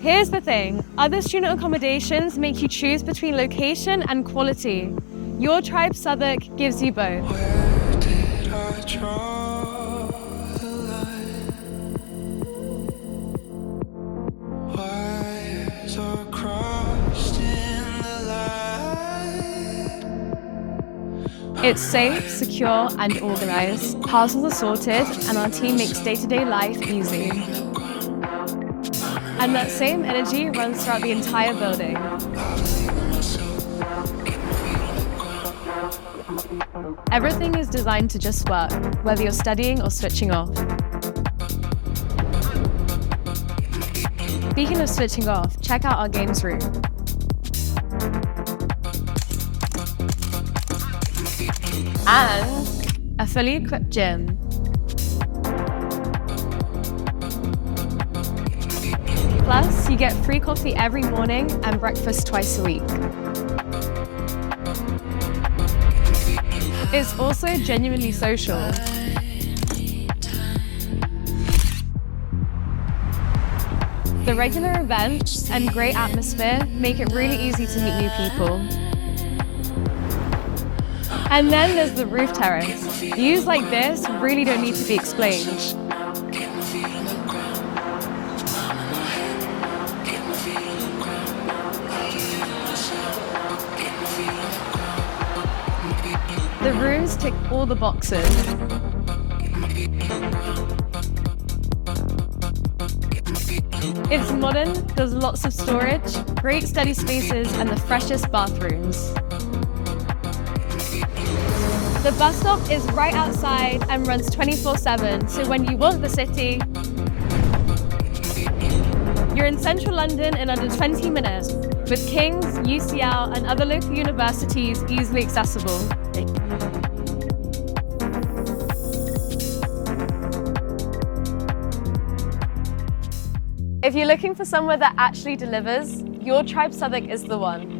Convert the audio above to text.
Here's the thing, other student accommodations make you choose between location and quality. YourTRIBE Southwark gives you both. Where did I draw the line? Wires are crossed in the light. It's safe, secure, and organised. Parcels are sorted, and our team makes day-to-day life easy. And that same energy runs throughout the entire building. Everything is designed to just work, whether you're studying or switching off. Speaking of switching off, check out our games room. And a fully equipped gym. Plus, you get free coffee every morning and breakfast twice a week. It's also genuinely social. The regular events and great atmosphere make it really easy to meet new people. And then there's the roof terrace. Views like this really don't need to be explained. The rooms tick all the boxes. It's modern, there's lots of storage, great study spaces, and the freshest bathrooms. The bus stop is right outside and runs 24/7, so when you want the city, you're in central London in under 20 minutes, with King's, UCL, and other local universities easily accessible. If you're looking for somewhere that actually delivers, YourTRIBE Southwark is the one.